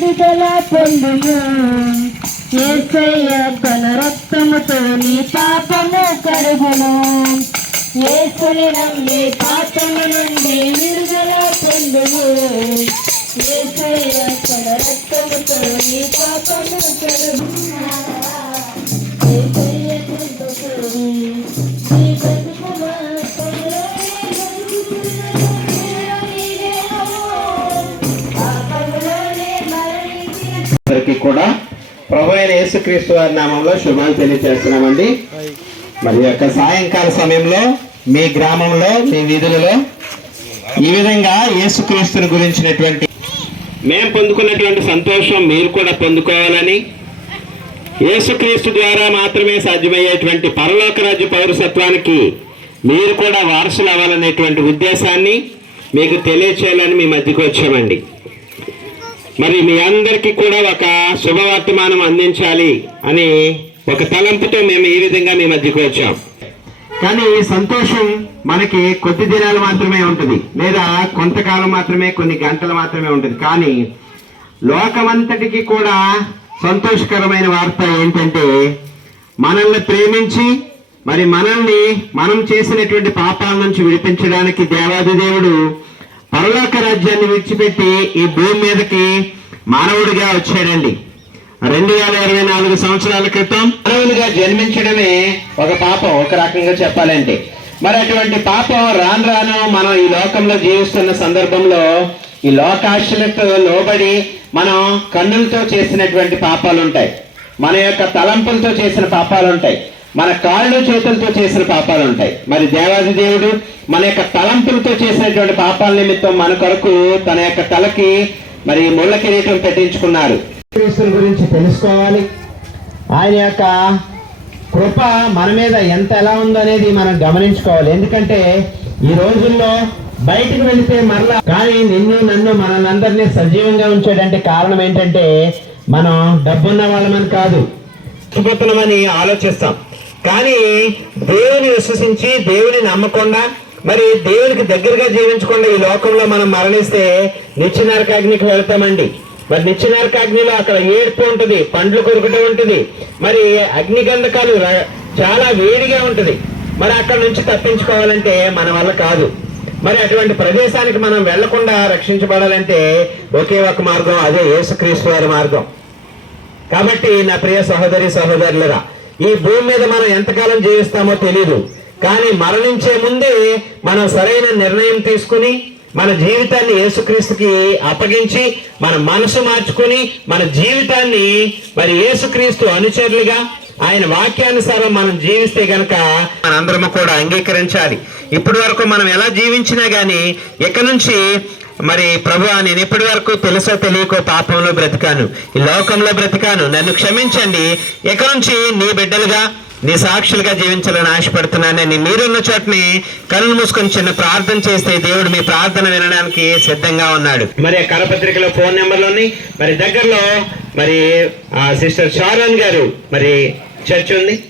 విడుదల పొందుము. ఏసయ్య తన రక్తముతో నీ పాపము కడుగును. ఏసుని నీ పాపము నుండి విడుదల పొందుము. ఏసయ్య తన రక్తముతో నీ పాపము కడుగును. అందరికీ కూడా ప్రభు అయిన యేసుక్రీస్తు వారి నామంలో శుభాలు తెలియజేస్తున్నామండి మరి యొక్క సాయంకాల సమయంలో మీ గ్రామంలో మీ వీధులలో ఈ విధంగా యేసుక్రీస్తుని గురించినటువంటి మేము పొందుకున్నటువంటి సంతోషం మీరు కూడా పొందుకోవాలని యేసుక్రీస్తు ద్వారా మాత్రమే సాధ్యమయ్యేటువంటి పరలోక రాజ్య పౌరసత్వానికి మీరు కూడా వారసులు అవ్వాలనేటువంటి ఉద్దేశాన్ని మీకు తెలియచేయాలని మీ మధ్యకు వచ్చామండి. మరి మీ అందరికీ కూడా ఒక శుభవర్తమానం అందించాలి అని ఒక తలంపుతో మేము ఈ విధంగా మీ మధ్యకు వచ్చాం. కానీ సంతోషం మనకి కొద్ది దినాలు మాత్రమే ఉంటుంది. లేదా కొంతకాలం మాత్రమే కొన్ని గంటలు మాత్రమే ఉంటుంది. కానీ లోకమంతటికి కూడా సంతోషకరమైన వార్త ఏంటంటే మనల్ని ప్రేమించి మరి మనల్ని మనం చేసినటువంటి పాపాల నుంచి విడిపించడానికి దేవాది దేవుడు పరలోక రాజ్యాన్ని విడిచిపెట్టి ఈ భూమి మీదకి మానవుడిగా వచ్చాడండి. రెండు వేల ఇరవై నాలుగు సంవత్సరాల క్రితం మానవునిగా జన్మించడమే ఒక పాపం ఒక రకంగా చెప్పాలంటే. మరి అటువంటి పాపం రాను రాను మనం ఈ లోకంలో జీవిస్తున్న సందర్భంలో ఈ లోకాశలకు లోబడి మనం కన్నులతో చేసినటువంటి పాపాలు ఉంటాయి మన యొక్క తలంపులతో చేసిన పాపాలు ఉంటాయి మన కాళ్ళు చేతులతో చేసిన పాపాలు ఉంటాయి మరి దేవాది దేవుడు మన యొక్క తలంపులతో చేసినటువంటి పాపాల నిమిత్తం మన కొరకు తన యొక్క తలకి మరి ముళ్ళ కిరీటం పెట్టించుకున్నారు. క్రీస్తుని గురించి తెలుసుకోవాలి. ఆయన యొక్క కృప మన మీద ఎంత ఎలా ఉందో అనేది మనం గమనించుకోవాలి. ఎందుకంటే ఈ రోజుల్లో బయటికి వెళితే మరలా కానీ నిన్ను నన్ను మనల్ని సజీవంగా ఉంచేటంటే కారణం ఏంటంటే మనం డబ్బున్న వాళ్ళమని కాదు అని ఆలోచిస్తాం. కానీ దేవుని విశ్వసించి దేవుని నమ్మకుండా మరి దేవునికి దగ్గరగా జీవించకుండా ఈ లోకంలో మనం మరణిస్తే నిత్య నరకాగ్నికి వెళ్తామండి. మరి నిత్య నరకాగ్నిలో అక్కడ ఏడుపు ఉంటుంది పండ్లు కొరుకటం ఉంటుంది మరి అగ్నిగంధకాలు ర- చాలా వేడిగా ఉంటుంది. మరి అక్కడ నుంచి తప్పించుకోవాలంటే మన వల్ల కాదు. మరి అటువంటి ప్రదేశానికి మనం వెళ్ళకుండా రక్షించబడాలంటే ఒకే ఒక మార్గం అదే యేసుక్రీస్తు వారి మార్గం. కాబట్టి నా ప్రియ సహోదరి సహోదరులరా ఈ భూమి మీద మనం ఎంతకాలం జీవిస్తామో తెలియదు కానీ మరణించే ముందే మనం సరైన నిర్ణయం తీసుకుని మన జీవితాన్ని యేసుక్రీస్తుకి అప్పగించి మన మనసు మార్చుకుని మన జీవితాన్ని మరి యేసుక్రీస్తు అనుచరులుగా ఆయన వాక్యానుసారం మనం జీవిస్తే గనక మనందరము కూడా అంగీకరించాలి. ఇప్పటి వరకు మనం ఎలా జీవించినా గానీ ఇక నుంచి మరి ప్రభు నేను ఇప్పటి వరకు తెలుసో తెలియకో పాపంలో బ్రతికాను. ఈ లోకంలో బ్రతికాను. నన్ను క్షమించండి. ఇక నుంచి నీ బిడ్డలుగా నీ సాక్షులుగా జీవించాలని ఆశపడుతున్నానని మీరున్న చోటని కళ్ళు మూసుకొని చిన్న ప్రార్థన చేస్తే దేవుడు మీ ప్రార్థన వినడానికి సిద్ధంగా ఉన్నాడు. మరి కరపత్రికలో ఫోన్ నెంబర్లోని మరి దగ్గరలో మరి ఆ సిస్టర్ షారాన్ గారు మరి చర్చ్ ఉంది.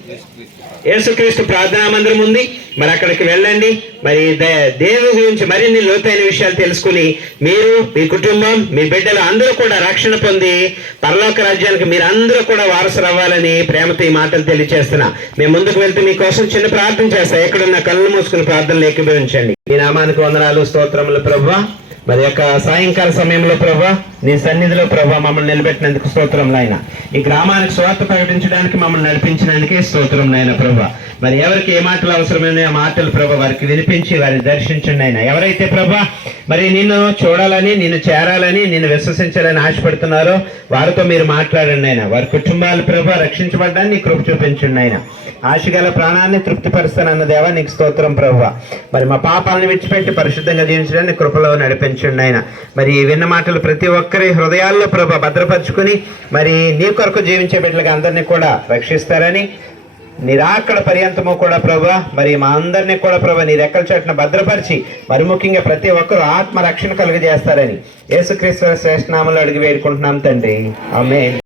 యేసుక్రీస్తు ప్రార్థనా మందిరం ఉంది. మరి అక్కడికి వెళ్ళండి. మరి దే- దేవుని గురించి మరిన్ని లోతైన విషయాలు తెలుసుకుని మీరు మీ కుటుంబం మీ బిడ్డలు అందరూ కూడా రక్షణ పొంది పరలోక రాజ్యానికి మీరు అందరూ కూడా వారసులు అవ్వాలని ప్రేమతో ఈ మాటలు తెలియజేస్తున్నా మేము ముందుకు వెళ్తే మీకోసం చిన్న ప్రార్థన చేస్తా. ఎక్కడున్న కళ్ళు మూసుకుని ప్రార్థనలు ఏకీభవించండి. మీ నామానికి వందనాలు స్తోత్రములు ప్రభు. మరి యొక్క సాయంకాల సమయంలో ప్రభా నీ సన్నిధిలో ప్రభా మమ్మల్ని నిలబెట్టినందుకు స్తోత్రం నాయన. ఈ గ్రామానికి స్వార్థ ప్రకటించడానికి మమ్మల్ని నడిపించినందుకే స్తోత్రం నాయన ప్రభా. మరి ఎవరికి ఏ మాటలు అవసరమైన ఆ మాటలు ప్రభా వారికి వినిపించి వారిని దర్శించండి ఆయన ఎవరైతే ప్రభా మరి నిన్ను చూడాలని నిన్ను చేరాలని నిన్ను విశ్వసించాలని ఆశపడుతున్నారో వారితో మీరు మాట్లాడండి ఆయన. వారి కుటుంబాలు ప్రభు రక్షించబడ్డాన్ని కృప చూపించండి ఆయన. ఆశగల ప్రాణాన్ని తృప్తిపరుస్తానన్న దేవా నీకు స్తోత్రం ప్రభు. మరి మా పాపాలను విడిచిపెట్టి పరిశుద్ధంగా జీవించడానికి కృపలో నడిపించండి ఆయన. మరి ఈ విన్న మాటలు ప్రతి ఒక్కరి హృదయాల్లో ప్రభ భద్రపరుచుకుని మరి నీ కొరకు జీవించే బిడ్డలుగా అందరినీ కూడా రక్షిస్తారని నిరాకడ పర్యంతము కూడా ప్రభా మరి మా అందరినీ కూడా ప్రభా నీ రెక్కల చాటున భద్రపరిచి మరి ముఖ్యంగా ప్రతి ఒక్కరూ ఆత్మ రక్షణ కలుగజేస్తారని. యేసుక్రీస్తు శ్రేష్ఠనామంలో అడిగి వేడుకుంటున్నాం తండ్రి. ఆమె